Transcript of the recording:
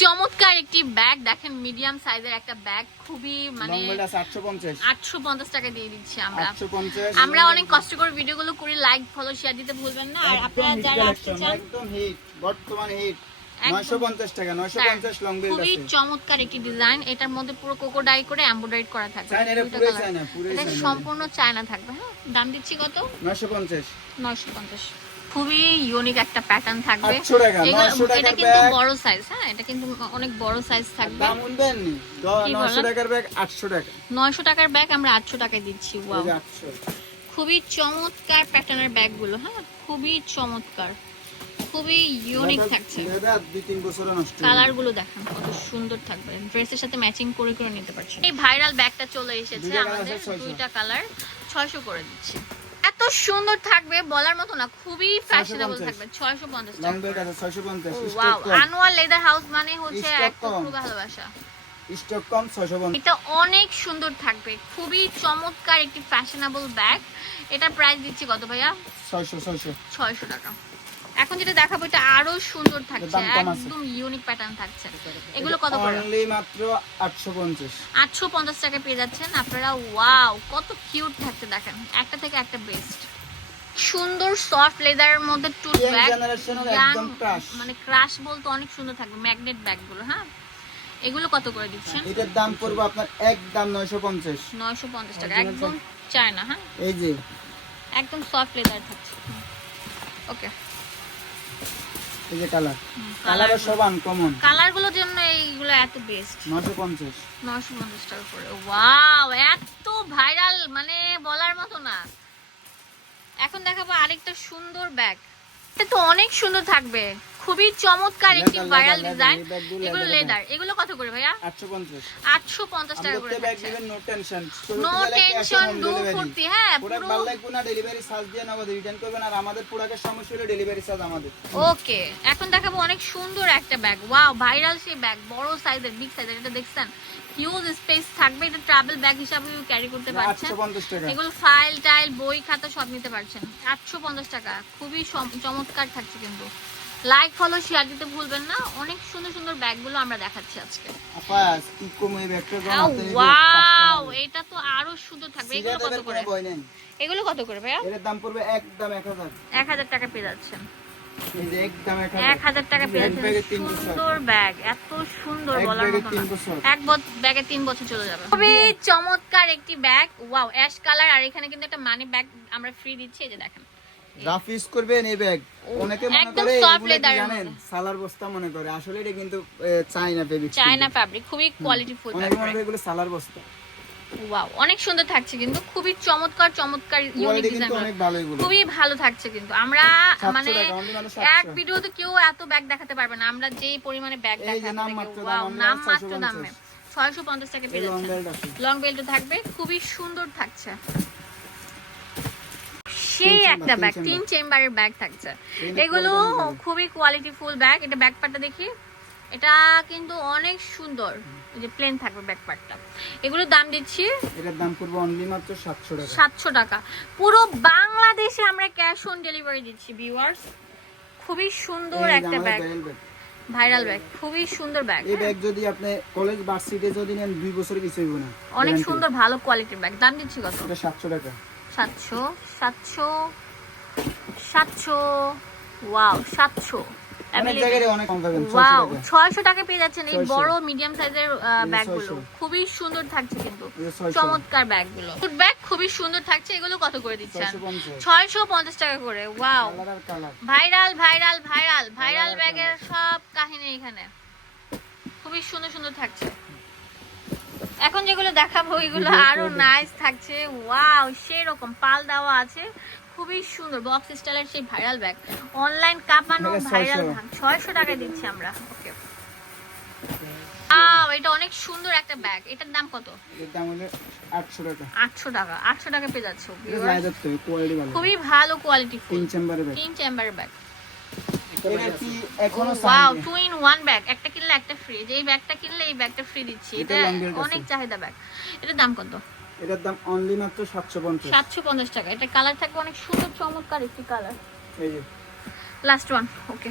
চমৎকার একটি ব্যাগ দেখেন মিডিয়াম সাইজের একটা ব্যাগ খুবই মানে লং বেল্ট 850 আটশো পঞ্চাশ টাকা দিয়ে দিচ্ছি আমরা। 850 আমরা অনেক কষ্ট করে ভিডিওগুলো করি। লাইক ফলো শেয়ার দিতে ভুলবেন না। আর আপনারা যারা আসতে চান একদম হিট বর্তমান হিট 950 টাকা 950 লং বেল্ট খুবই চমৎকার একটি ডিজাইন এটার মধ্যে পুরো কোকোডাই করে এমব্রয়ডারি করা থাকবে। চায়না, এটা দুইটা চায়না, পুরোই সম্পূর্ণ চায়না থাকবে হ্যাঁ। দাম দিচ্ছি কত? 950 নয়শো পঞ্চাশ। খুবই ইউনিক একটা প্যাটার্ন থাকবে। 800 টাকা, এগুলো- 900 এটা কিন্তু বড় সাইজ হ্যাঁ? এটা কিন্তু অনেক বড় সাইজ থাকবে। দাম উঠবেন 900 টাকার ব্যাগ 800 টাকা। নয়শো টাকার ব্যাগ আমরা আটশো টাকায় দিচ্ছি ওয়াও খুবই চমৎকার প্যাটার্নের ব্যাগগুলো হ্যাঁ? খুবই চমৎকার। খুবই ইউনিক থাকছে। কালারগুলো দেখেন কত সুন্দর থাকবে। ড্রেসের সাথে ম্যাচিং করে করে নিতে পারছেন এই ভাইরাল ব্যাগটা চলে এসেছে আমাদের দুইটা কালার ছয়শো করে দিচ্ছি। সুন্দর থাকবে বলার মতো না খুবই ফ্যাশনেবল থাকবে ছয়শো পঞ্চাশ লং বেল্ট আছে 650 ওয়াও স্টক কম। আনোয়ার লেদার হাউস মানে হচ্ছে এক খুব ভালোবাসা। স্টক কম 650 এটা অনেক সুন্দর থাকবে খুবই চমৎকার একটি ফ্যাশনেবল ব্যাগ এটা প্রাইস দিচ্ছি কত ভাইয়া? 600 600 ছয়শো টাকা। এখন যেটা দেখাবো এটা আরও সুন্দর থাকছে। একদম ইউনিক প্যাটার্ন থাকছে। এগুলো কত করে? অনলি মাত্র 850 আটশো পঞ্চাশ টাকা পেয়ে যাচ্ছেন আপনারা। ওয়াও কত কিউট থাকছে দেখেন। একটা থেকে একটা বেস্ট সুন্দর সফট লেদারের মধ্যে টুল ব্যাগ। মানে ক্রাশ বলতে অনেক সুন্দর থাকবে ম্যাগনেট ব্যাগগুলো হ্যাঁ? এগুলো কত করে দিচ্ছেন? এটার দাম পড়বে আপনার একদম 950 নয়শো পঞ্চাশ টাকা Original একদম চায়না হ্যাঁ? এই যে। একদম সফট লেদার থাকছে। ওকে এই যে কালার। কালারের সব আনকমন কালারগুলোর জন্য এইগুলো এত বেস্ট 950 নয়শো পঞ্চাশ টাকা করে ওয়াও এত ভাইরাল মানে বলার মতো না। এখন দেখাবো আরেকটা সুন্দর ব্যাগ এটা তো অনেক সুন্দর থাকবে। খুবই চমৎকার একটি ভাইরাল ডিজাইন এগুলো লেদার। এগুলো কত করে ভাইয়া? 850 আটশো পঞ্চাশ টাকা করে ব্যাগ দিবেন no tension no tension do ফুর্তি হ্যাঁ পুরো ভালো লাগবে না ডেলিভারি চার্জ দিয়ে নগদ রিটার্ন করবেন আর আমাদের প্রোডাক্টের সমস্যা হলে ডেলিভারি চার্জ আমাদের। ওকে এখন দেখাবো অনেক সুন্দর একটা ব্যাগ ওয়াও ভাইরাল সেই ব্যাগ বড় সাইজের বিগ সাইজের এটা দেখছেন? হিউজ স্পেস থাকবে এটা ট্রাভেল ব্যাগ হিসাবেও ক্যারি করতে পারছেন। এগুলো ফাইল টাইল বই খাতা সব নিতে পারছেন। আটশো পঞ্চাশ টাকা খুবই চমৎকার থাকছে কিন্তু। লাইক ফলো শেয়ার দিতে ভুলবেন না। অনেক সুন্দর সুন্দর ব্যাগগুলো আমরা দেখাচ্ছি আজকে। আপা কি কম ব্যাগটা ওয়াও এটা তো আরও সুন্দর থাকবে। এগুলো কত করে? এগুলো কত করে ভাইয়া? এর দাম পড়বে একদম 1000 এক হাজার টাকা পেয়ে যাচ্ছেন। 1000 এক হাজার। টাকা পেয়ে যাচ্ছেন। সুন্দর ব্যাগ এত সুন্দর বলার মতো এক ব্যাগে তিন বছর চলে যাবে। খুবই চমৎকার একটি ব্যাগ। ওয়াও অ্যাশ কালার আর এখানে কিন্তু একটা মানি ব্যাগ আমরা ফ্রি দিচ্ছি এই যে দেখেন। রাফ ইউজ করবেন এই ব্যাগ। অনেকে মনে করে জানেন? সালার বস্তা মনে করে। আসলে এটা কিন্তু চায়না ফেব্রিক চায়না ফ্যাব্রিক খুবই কোয়ালিটিফুল অনেকে মনে করে এগুলো সালার বস্তা। ওয়াও অনেক সুন্দর থাকছে কিন্তু খুবই চমৎকার চমৎকার ইউনিক ডিজাইন ভালো খুবই ভালো থাকছে কিন্তু। আমরা মানে টাকা, only মাত্র 700 এক ভিডিওতে কেউ এত ব্যাগ দেখাতে পারবে না। আমরা যেই পরিমাণে ব্যাগ দাম, ওয়াও নাম মাত্র দামে। ছয়শো পঞ্চাশ টাকা পেয়ে। লং বেল্ট থাকবে খুবই সুন্দর থাকছে। সেই একটা ব্যাগ তিন চেম্বারের ব্যাগ থাকছে। এগুলো। খুবই কোয়ালিটি ফুল ব্যাগ এটা ব্যাক পার্টটা দেখি। এটা কিন্তু অনেক সুন্দর। যে প্লেন থাকবে ব্যাক পার্টটা এগুলোর দাম দিচ্ছি এটার দাম পড়বে অনলি মাত্র 700 টাকা। সাতশো টাকা। পুরো বাংলাদেশে আমরা ক্যাশ অন ডেলিভারি দিচ্ছি ভিউয়ার্স খুবই সুন্দর একটা ব্যাগ ভাইরাল ব্যাগ খুবই সুন্দর ব্যাগ এই ব্যাগ যদি আপনি কলেজ ভার্সিটিতে যদি নেন দুই বছর কিছু হইব না। অনেক সুন্দর ভালো কোয়ালিটির ব্যাগ দাম দিচ্ছি কত? এটা 700 টাকা। সাতশো সাতশো সাতশো ওয়াও সাতশো। অনেক জায়গায় অনেক কম পাবেন 600 ওয়াও ছয়শো টাকা পেয়ে যাচ্ছেন এই 600 বড় মিডিয়াম সাইজের ব্যাগগুলো খুবই সুন্দর থাকছে কিন্তু। এই যে 600 চমৎকার ব্যাগগুলো ফুড ব্যাগ খুবই সুন্দর থাকছে এগুলো কত করে দিচ্ছেন? ছয়শো পঞ্চাশ। টাকা করে wow. Viral viral viral viral ব্যাগের সব কাহিনী এখানে। খুবই সুন্দর সুন্দর থাকছে। এখন যেগুলো দেখাবো Video আরও নাইস থাকছে। ওয়াও সেই রকম পাল দেওয়া আছে। খুবই সুন্দর বক্স স্টাইলের সেই ভাইরাল ব্যাগ অনলাইন কাপানো এটা 600 ভাইরাল ছয়শো টাকায় দিচ্ছি আমরা। ওকে আও এটা অনেক সুন্দর একটা ব্যাগ এটার দাম কত? এর দাম হলো 800 টাকা। আটশো টাকা। আটশো টাকা পেয়ে যাচ্ছে খুবই ভালো কোয়ালিটি তিন চেম্বারের ব্যাগ তিন চেম্বারের bag wow two in one bag একটা কিনলে একটা ফ্রি যে এই ব্যাগটা কিনলে এই ব্যাগটা ফ্রি দিচ্ছি। এটা। অনেক চাহিদা ব্যাগ এটার দাম কত? এটার দাম অনলি মাত্র 750 সাতশো পঞ্চাশ টাকা। এটা কালার থাকবে অনেক সুন্দর চমৎকার একটি কালার এই যে। Last one okay